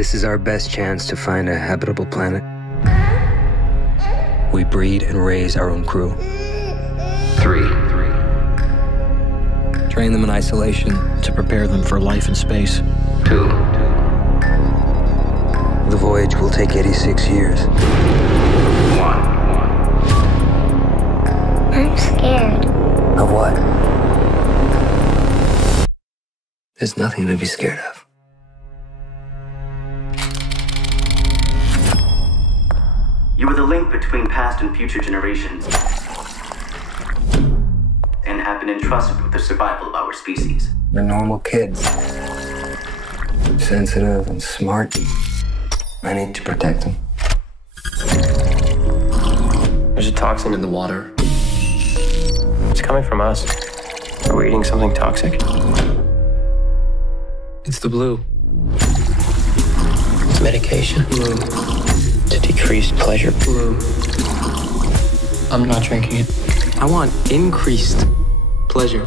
This is our best chance to find a habitable planet. We breed and raise our own crew. 3. Train them in isolation to prepare them for life in space. 2. The voyage will take 86 years. 1. I'm scared. Of what? There's nothing to be scared of. You are the link between past and future generations, and have been entrusted with the survival of our species. They're normal kids. Sensitive and smart. I need to protect them. There's a toxin in the water. It's coming from us. Are we eating something toxic? It's the blue. It's medication. Blue. To decrease pleasure. Blue. I'm not drinking it. I want increased pleasure.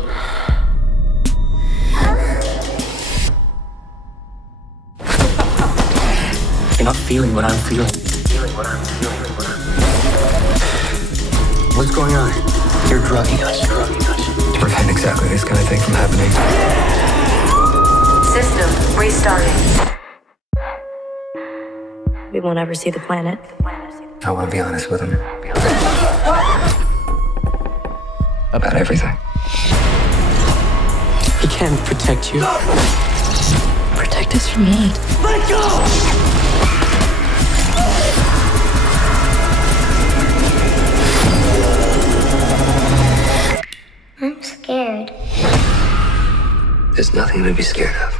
You're not feeling what I'm feeling. What's going on? You're drugging us. To prevent exactly this kind of thing from happening. System restarting. We won't ever see the planet. I want to be honest with him. About everything. He can't protect you. Protect us from what? Let go! I'm scared. There's nothing to be scared of.